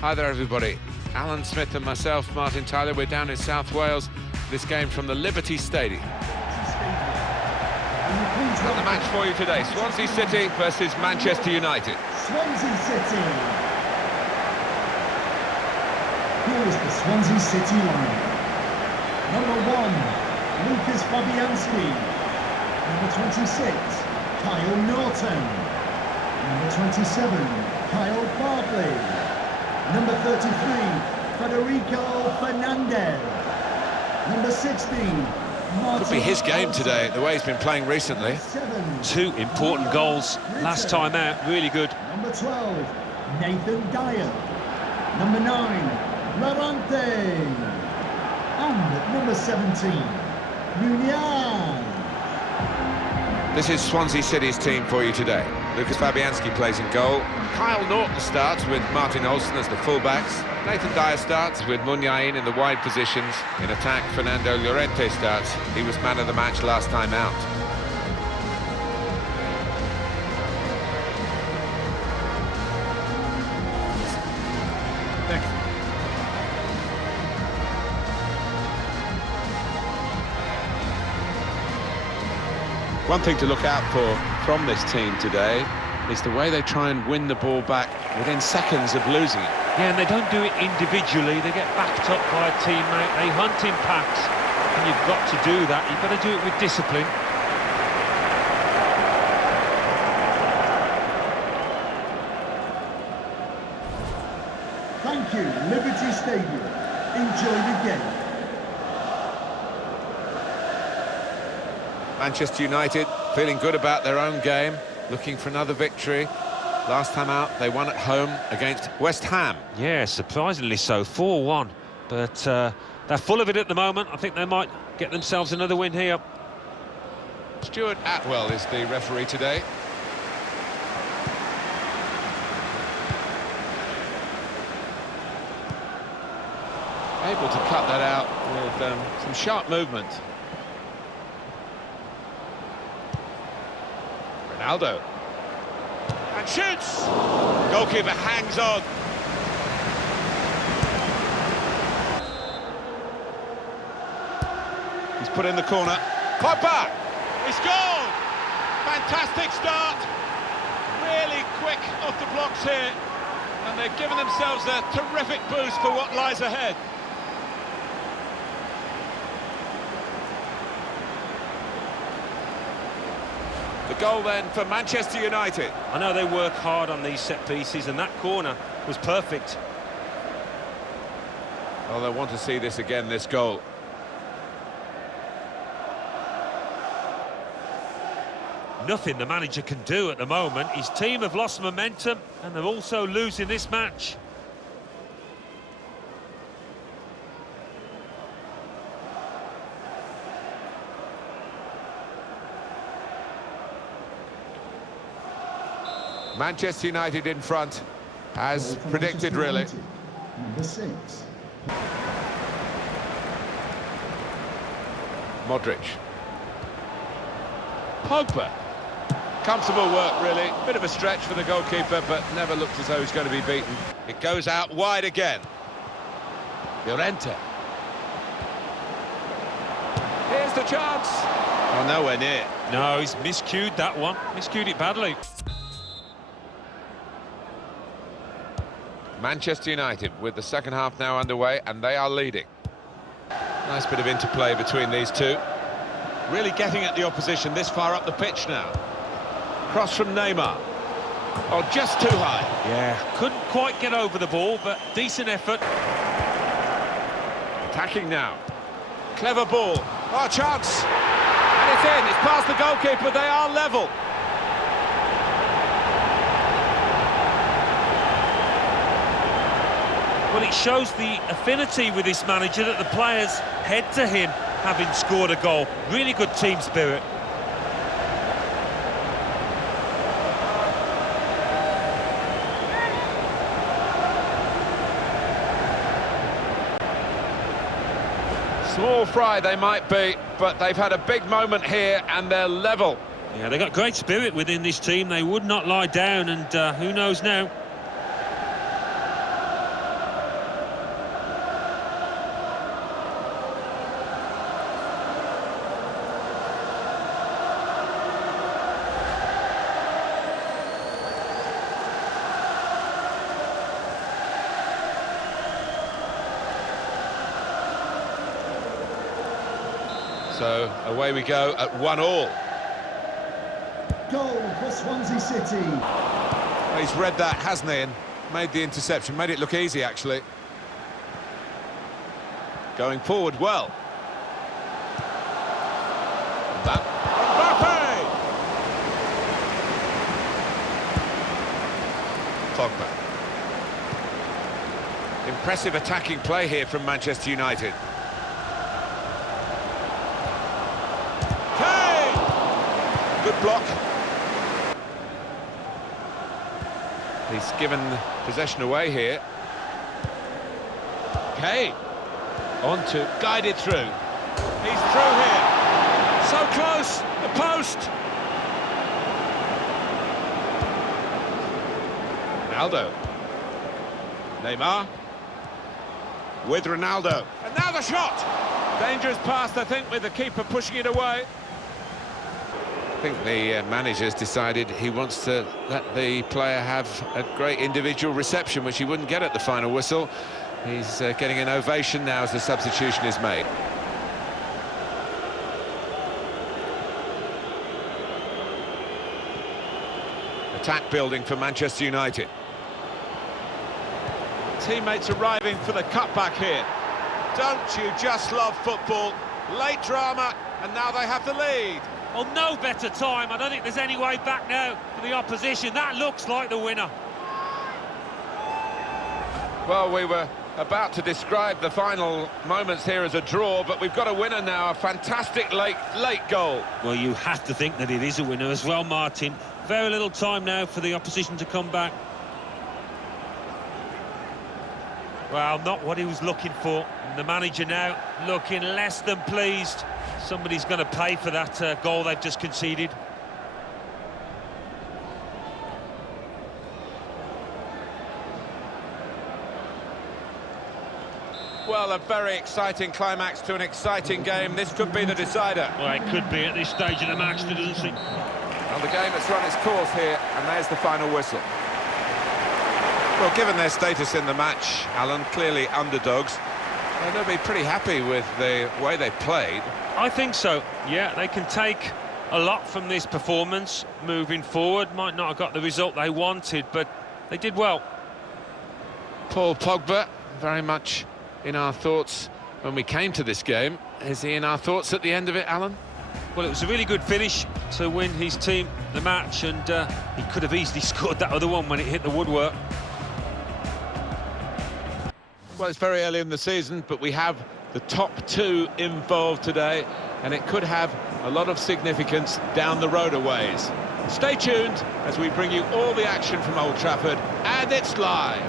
Hi there everybody, Alan Smith and myself, Martin Tyler, we're down in South Wales, this game from the Liberty Stadium. And the match for you today, Swansea City versus Manchester United. Swansea City. Here is the Swansea City line. Number 1, Lucas Fabianski. Number 26, Kyle Norton. Number 27, Kyle Bartley. Number 33, Federico Fernandez. Number 16, Martin. Could be his game today, the way he's been playing recently. 2 important goals last time out, really good. Number 12, Nathan Dyer. Number 9, Lorente. And at number 17, Munian. This is Swansea City's team for you today. Lucas Fabianski plays in goal. Kyle Norton starts with Martin Olsen as the fullbacks. Nathan Dyer starts with Munian in the wide positions. In attack, Fernando Llorente starts. He was man of the match last time out. One thing to look out for from this team today is the way they try and win the ball back within seconds of losing it. Yeah, and they don't do it individually, they get backed up by a teammate, they hunt in packs, and you've got to do that, you've got to do it with discipline. Thank you, Liberty Stadium. Enjoy the game. Manchester United feeling good about their own game, looking for another victory. Last time out, they won at home against West Ham. Yeah, surprisingly so, 4-1. But they're full of it at the moment. I think they might get themselves another win here. Stuart Atwell is the referee today. Able to cut that out with some sharp movement. Ronaldo. And shoots! Goalkeeper hangs on. He's put in the corner. Pogba! He's gone! Fantastic start. Really quick off the blocks here. And they've given themselves a terrific boost for what lies ahead. The goal then for Manchester United. I know they work hard on these set pieces, and that corner was perfect. Well, they want to see this again, this goal. Nothing the manager can do at the moment. His team have lost momentum, and they're also losing this match. Manchester United in front, as predicted, really. Number 6. Modric. Pogba. Comfortable work, really. Bit of a stretch for the goalkeeper, but never looked as though he's going to be beaten. It goes out wide again. Llorente. Here's the chance. Oh, nowhere near. No, he's miscued that one. Miscued it badly. Manchester United with the second half now underway, and they are leading. Nice bit of interplay between these two. Really getting at the opposition this far up the pitch now. Cross from Neymar. Oh, just too high. Yeah, couldn't quite get over the ball, but decent effort. Attacking now. Clever ball. Oh, chance. And it's in. It's past the goalkeeper. They are level. Well, it shows the affinity with this manager that the players head to him having scored a goal. Really good team spirit. Small fry they might be, but they've had a big moment here and they're level. Yeah, they've got great spirit within this team. They would not lie down, and who knows now. So away we go at 1-1. Goal for Swansea City. He's read that, hasn't he, and made the interception. Made it look easy, actually. Going forward well. Mbappe! Pogba. Impressive attacking play here from Manchester United. Hey! Good block. He's given possession away here. Okay. On to guide it through. He's through here. So close, the post. Ronaldo. Neymar. With Ronaldo. And now the shot. Dangerous pass, I think, with the keeper pushing it away. I think the manager's decided he wants to let the player have a great individual reception, which he wouldn't get at the final whistle. He's getting an ovation now as the substitution is made. Attack building for Manchester United. Teammates arriving for the cutback here. Don't you just love football? Late drama, and now they have the lead. Oh, no better time. I don't think there's any way back now for the opposition. That looks like the winner. Well, we were about to describe the final moments here as a draw, but we've got a winner now, a fantastic late goal. Well, you have to think that it is a winner as well, Martin. Very little time now for the opposition to come back. Well, not what he was looking for. And the manager now looking less than pleased. Somebody's going to pay for that goal they've just conceded. Well, a very exciting climax to an exciting game. This could be the decider. Well, it could be at this stage of the match, doesn't it? Well, the game has run its course here, and there's the final whistle. Well, given their status in the match, Alan, clearly underdogs, they'll be pretty happy with the way they've played. I think so, yeah. They can take a lot from this performance moving forward. Might not have got the result they wanted, but they did well. Paul Pogba, very much in our thoughts when we came to this game. Is he in our thoughts at the end of it, Alan? Well, it was a really good finish to win his team the match, and he could have easily scored that other one when it hit the woodwork. Well, it's very early in the season, but we have the top two involved today, and it could have a lot of significance down the road a ways. Stay tuned as we bring you all the action from Old Trafford, and it's live.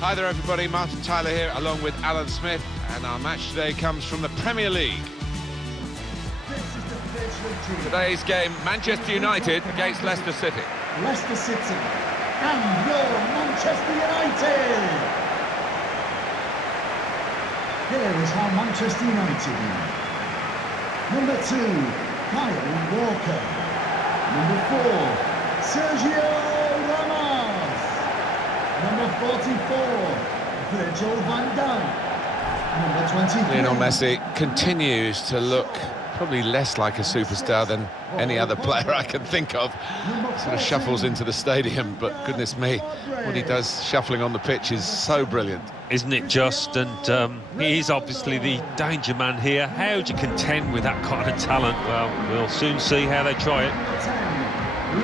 Hi there, everybody. Martin Tyler here, along with Alan Smith, and our match today comes from the Premier League. Today's game, Manchester United against Leicester City. Leicester City and your Manchester United. Here is how Manchester United win. Number 2, Kyle Walker. Number 4, Sergio Ramos. Number 44, Virgil van Dijk. Number 23. Lionel Messi continues to look probably less like a superstar than any other player I can think of. Sort of shuffles into the stadium, but goodness me, what he does shuffling on the pitch is so brilliant. Isn't it just? And he is obviously the danger man here. How do you contend with that kind of talent? Well, we'll soon see how they try it.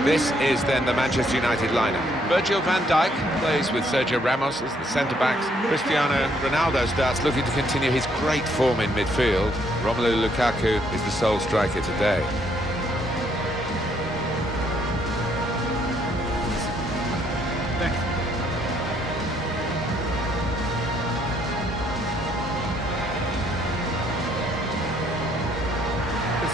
This is then the Manchester United lineup. Virgil van Dijk plays with Sergio Ramos as the centre-backs. Cristiano Ronaldo starts looking to continue his great form in midfield. Romelu Lukaku is the sole striker today.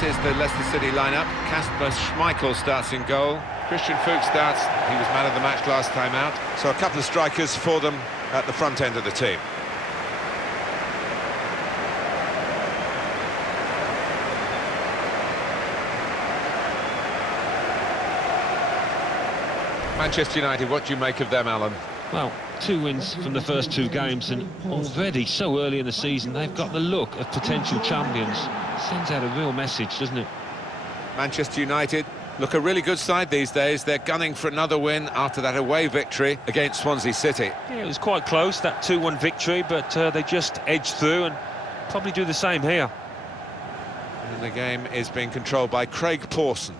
This is the Leicester City lineup. Kasper Schmeichel starts in goal. Christian Fuchs starts. He was man of the match last time out. So a couple of strikers for them at the front end of the team. Manchester United, what do you make of them, Alan? Well, 2 wins from the first 2 games, and already so early in the season they've got the look of potential champions. Sends out a real message, doesn't it? Manchester United look a really good side these days. They're gunning for another win after that away victory against Swansea City. Yeah, it was quite close, that 2-1 victory, but they just edged through and probably do the same here. And the game is being controlled by Craig Pawson.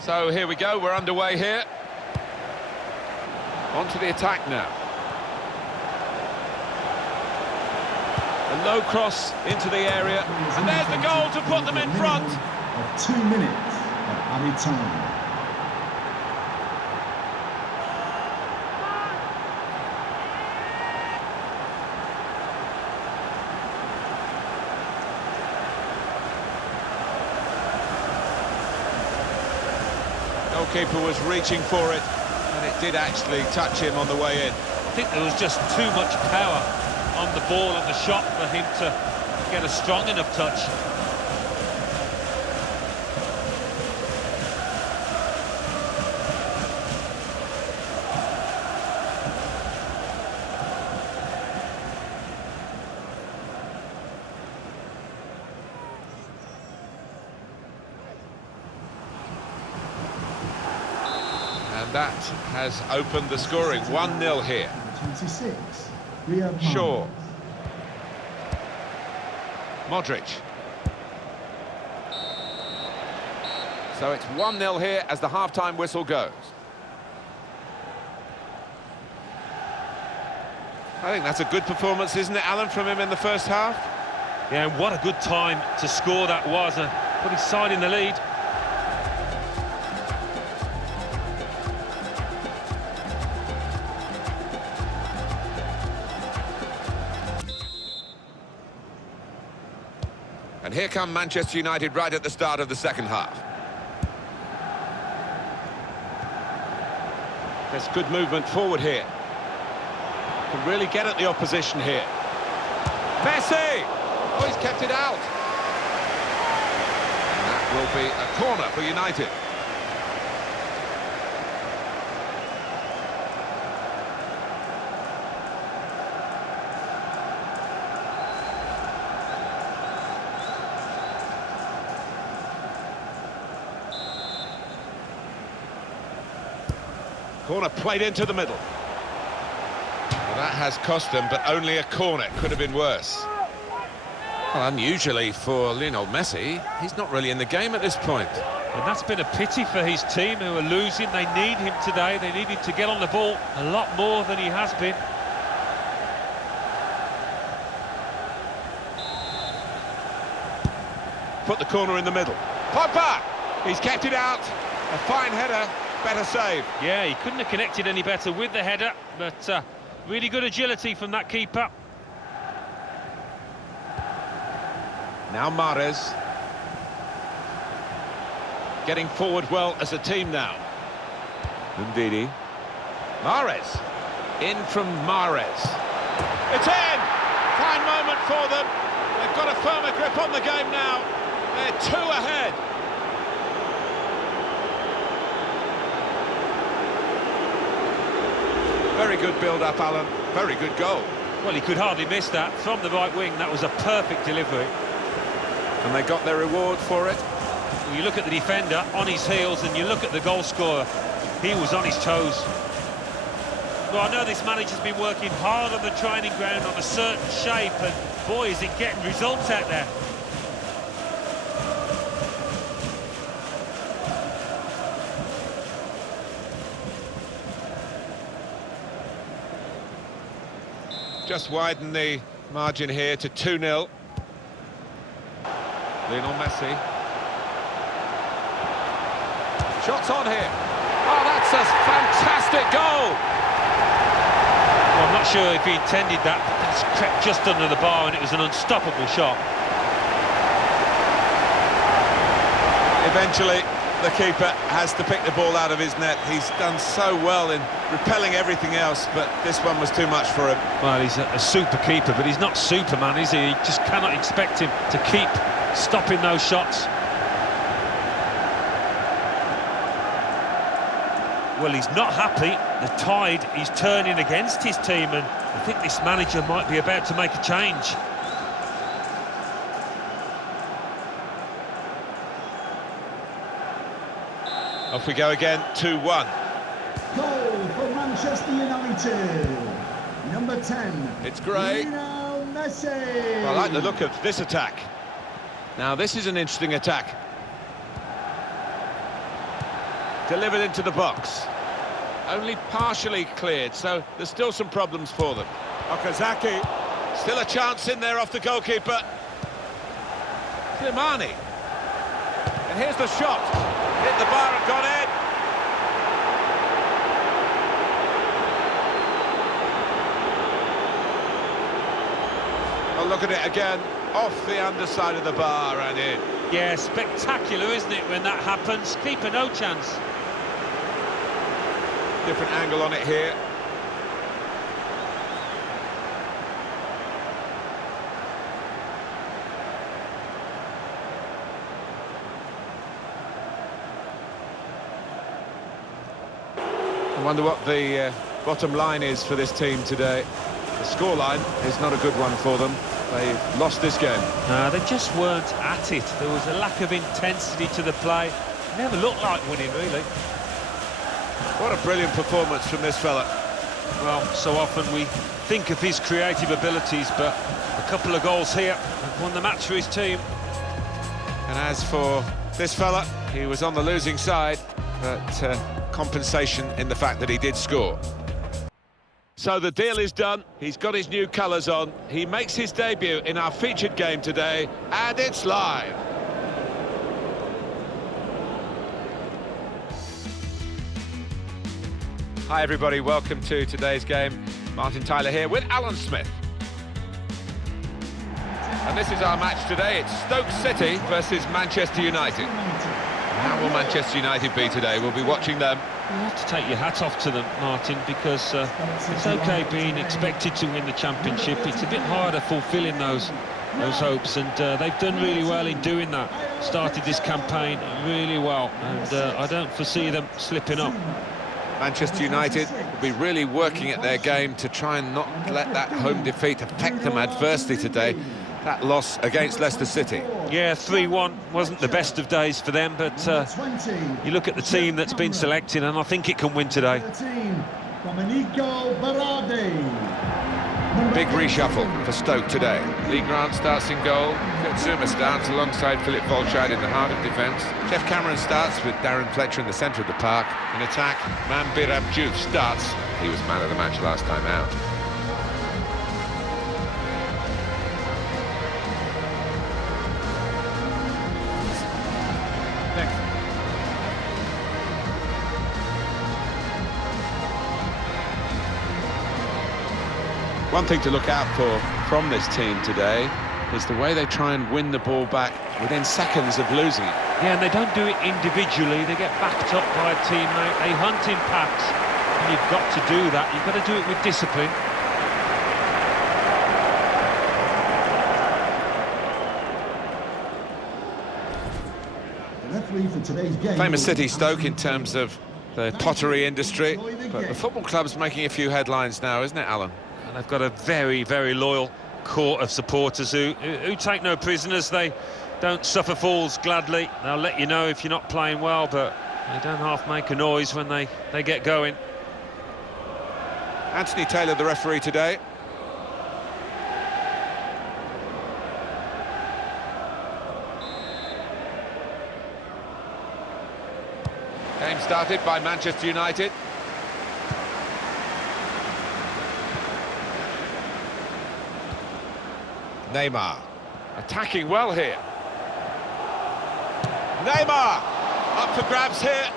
So here we go, we're underway here. On to the attack now. A low cross into the area, and there's the goal to put them in front. Of 2 minutes of added time. Goalkeeper was reaching for it, and it did actually touch him on the way in. I think there was just too much power on the ball, on the shot, for him to get a strong enough touch. And that has opened the scoring. 1-0 here. 26. Shaw. Modric. So it's 1-0 here as the half-time whistle goes. I think that's a good performance, isn't it, Alan, from him in the first half? Yeah, and what a good time to score that was, put his side in the lead. And here come Manchester United right at the start of the second half. There's good movement forward here. Can really get at the opposition here. Messi! Oh, he's kept it out. And that will be a corner for United. Corner played into the middle. Well, that has cost them, but only a corner. Could have been worse. Well, unusually for Lionel Messi, he's not really in the game at this point. And that's been a pity for his team, who are losing. They need him today. They need him to get on the ball a lot more than he has been. Put the corner in the middle. Pogba! He's kept it out. A fine header. Better save. Yeah, he couldn't have connected any better with the header, but really good agility from that keeper. Now Mahrez. Getting forward well as a team now. Ndidi. Mahrez. In from Mahrez. It's in! Fine moment for them. They've got a firmer grip on the game now. They're 2 ahead. Very good build-up, Alan. Very good goal. Well, he could hardly miss that. From the right wing, that was a perfect delivery. And they got their reward for it. You look at the defender on his heels, and you look at the goal scorer. He was on his toes. Well, I know this manager's been working hard on the training ground on a certain shape, and boy, is it getting results out there. Just widen the margin here to 2-0. Lionel Messi. Shots on here. Oh, that's a fantastic goal! Well, I'm not sure if he intended that, but that's crept just under the bar, and it was an unstoppable shot. Eventually, the keeper has to pick the ball out of his net. He's done so well in repelling everything else, but this one was too much for him. Well, he's a super keeper, but he's not Superman, is he? You just cannot expect him to keep stopping those shots. Well, he's not happy. The tide is turning against his team, and I think this manager might be about to make a change. Off we go again, 2-1. Goal for Manchester United. Number 10. It's great. Lionel Messi. I like the look of this attack. Now, this is an interesting attack. Delivered into the box. Only partially cleared, so there's still some problems for them. Okazaki. Still a chance in there off the goalkeeper. Slimani. And here's the shot. Hit the bar and gone in. Oh, look at it again. Off the underside of the bar and in. Yeah, spectacular, isn't it, when that happens? Keeper no chance. Different angle on it here. I wonder what the bottom line is for this team today. The scoreline is not a good one for them. They've lost this game. They just weren't at it. There was a lack of intensity to the play. Never looked like winning, really. What a brilliant performance from this fella. Well, so often we think of his creative abilities, but a couple of goals here have won the match for his team. And as for this fella, he was on the losing side, but compensation in the fact that he did score. So the deal is done. He's got his new colours on. He makes his debut in our featured game today, and it's live. Hi everybody, welcome to today's game. Martin Tyler here with Alan Smith. And this is our match today. It's Stoke City versus Manchester United. How will Manchester United be today? We'll be watching them. You have to take your hat off to them, Martin, because it's OK being expected to win the Championship. It's a bit harder fulfilling those hopes, and they've done really well in doing that. Started this campaign really well, and I don't foresee them slipping up. Manchester United will be really working at their game to try and not let that home defeat affect them adversely today. That loss against Leicester City. Yeah, 3-1 wasn't the best of days for them, but you look at the team that's been selected, and I think it can win today. Big reshuffle for Stoke today. Lee Grant starts in goal. Kurt Zuma starts alongside Philip Volchide in the heart of defence. Jeff Cameron starts with Darren Fletcher in the centre of the park. In attack, Manbir Abdiouf starts. He was man of the match last time out. One thing to look out for from this team today is the way they try and win the ball back within seconds of losing it. Yeah, and they don't do it individually. They get backed up by a teammate. They hunt in packs, and you've got to do that. You've got to do it with discipline. The referee for today's game. Famous city, Stoke, in terms of the pottery industry. But the football club's making a few headlines now, isn't it, Alan? And they've got a very, very loyal core of supporters who take no prisoners. They don't suffer falls gladly. They'll let you know if you're not playing well, but they don't half make a noise when they get going. Anthony Taylor, the referee today. Game started by Manchester United. Neymar, attacking well here. Neymar, up for grabs here.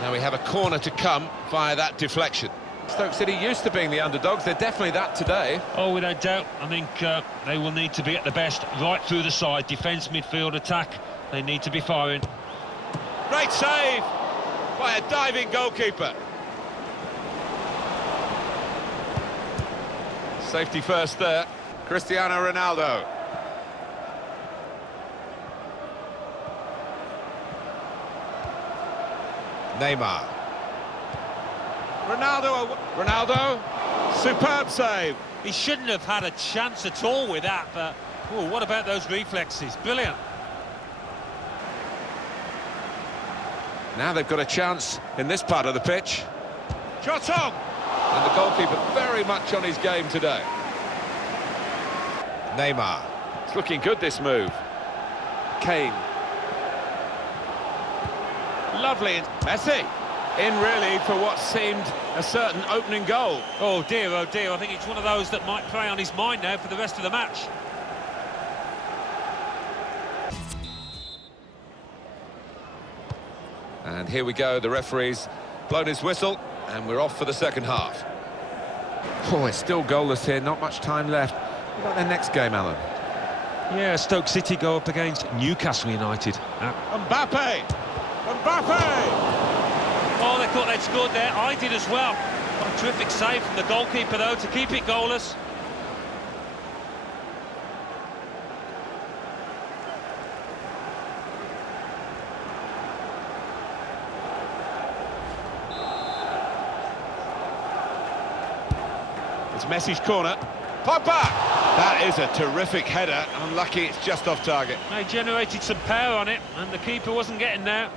Now we have a corner to come via that deflection. Stoke City used to being the underdogs, they're definitely that today. Oh, without doubt, I think they will need to be at the best right through the side. Defence, midfield, attack, they need to be firing. Great save by a diving goalkeeper. Safety first there. Cristiano Ronaldo. Neymar. Ronaldo, superb save. He shouldn't have had a chance at all with that, but oh, what about those reflexes? Brilliant. Now they've got a chance in this part of the pitch. Shot on! And the goalkeeper very much on his game today. Neymar. It's looking good, this move. Kane. Lovely. Messi. In really for what seemed a certain opening goal. Oh dear, I think it's one of those that might prey on his mind now for the rest of the match. And here we go, the referee's blown his whistle, and we're off for the second half. Oh, it's still goalless here, not much time left. What about their next game, Alan? Yeah, Stoke City go up against Newcastle United. Mbappe! Oh, they thought they'd scored there. I did as well. What a terrific save from the goalkeeper, though, to keep it goalless. It's Messi's corner. Pogba! That is a terrific header. Unlucky, it's just off target. They generated some power on it, and the keeper wasn't getting there.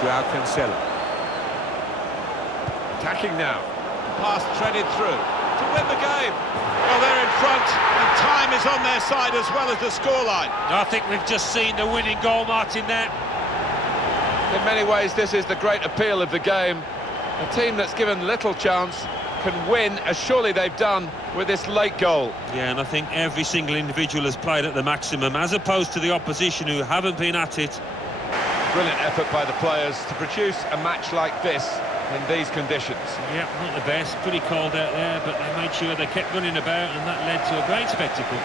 Joao Cancelo. Attacking now. Pass threaded through to win the game. Well, they're in front, and time is on their side as well as the scoreline. I think we've just seen the winning goal, Martin, there. In many ways, this is the great appeal of the game. A team that's given little chance can win, as surely they've done with this late goal. Yeah, and I think every single individual has played at the maximum, as opposed to the opposition who haven't been at it. Brilliant effort by the players to produce a match like this in these conditions. Yeah, not the best, pretty cold out there, but they made sure they kept running about, and that led to a great spectacle.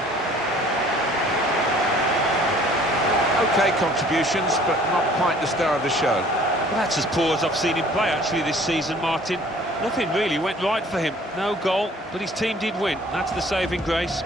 OK contributions, but not quite the star of the show. Well, that's as poor as I've seen him play, actually, this season, Martin. Nothing really went right for him. No goal, but his team did win. That's the saving grace.